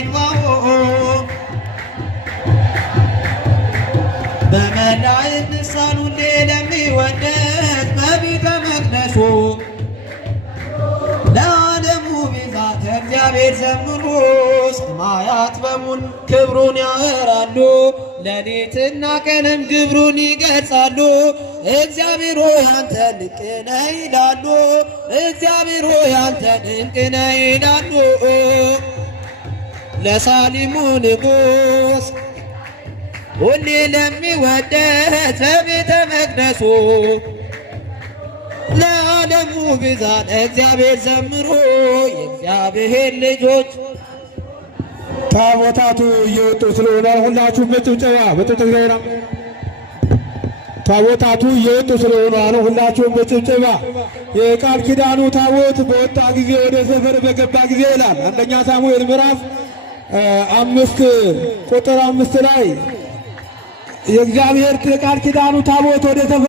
ይግባው በመላእክት ልሳን ሁሌ ለሚወደድ በቤተ መቅደሱ ለዓለሙ ቤዛ ከእግዚአብሔር ዘምሩ ሰማያት በሙሉ ክብሩን ያወራሉ ሌሊትና ቀንም ግብሩን ይገልጻሉ። እግዚአብሔር ሆይ አንተ ድንቅ ነህ ይላሉ። እግዚአብሔር ሆይ አንተ ድንቅ ነህ ይላሉ። ለሳሊሙ ንጉሥ ሁሌ ለሚወደድ በቤተ መቅደሱ ለዓለሙ ቤዛ ለእግዚአብሔር ዘምሩ የእግዚአብሔር ልጆች። ታቦታቱ እየወጡ ስለሆነ ሁላችሁም በጭብጨባ በጭብጨባ ታቦታቱ እየወጡ ስለሆነ አሁን ሁላችሁም በጭብጨባ የቃል ኪዳኑ ታቦት በወጣ ጊዜ ወደ ሰፈር በገባ ጊዜ ይላል አንደኛ ሳሙኤል ምዕራፍ 5 ቁጥር 5 ላይ የእግዚአብሔር ቃል ኪዳኑ ታቦት ወደ